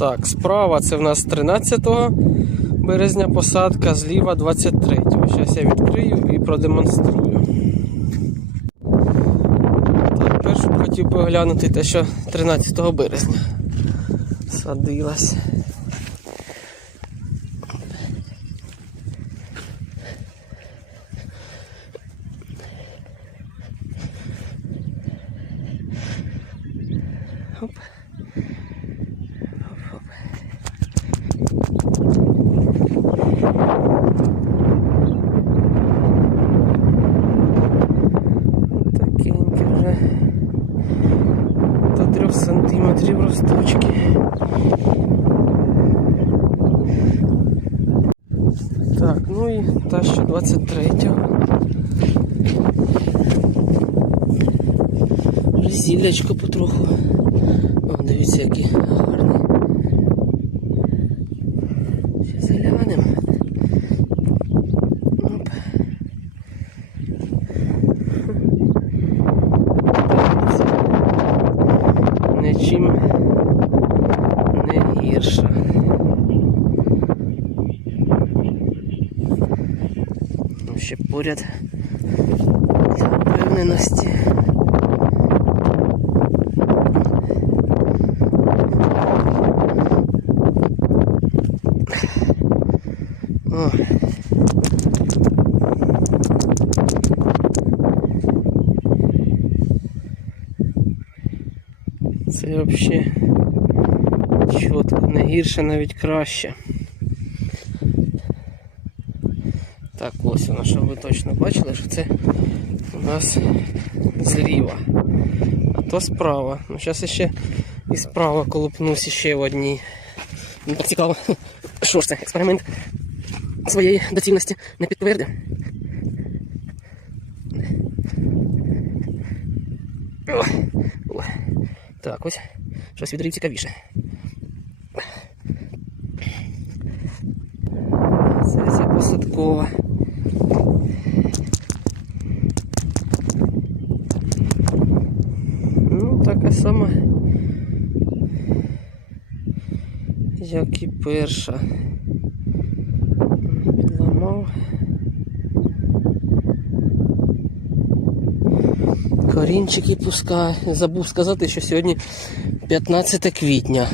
Так, справа це в нас 13 березня посадка, зліва 23. Зараз я відкрию і продемонструю. Так, першу хотів би оглянути те, що 13 березня садилась. Оп. Ну і та що 23-го. Вже зіллячко потроху. О, дивіться, які гарні. Ще заглянемо. Оп не гірша. Ну, Ще поряд для впевненості. Це взагалі чітко, не гірше, навіть краще. Так, ось воно, щоб ви точно бачили, що це у нас зліва. А то справа. Ну, зараз ще і справа колупнусь ще в одній. Мені так цікаво, що ж це, експеримент своєї доцільності не підтвердив. Так, ось щось відрив цікавіше. Це посадкова. Ну, така сама, як і перша. Підламав. Корінчики пускає. Забув сказати, що сьогодні 15 квітня.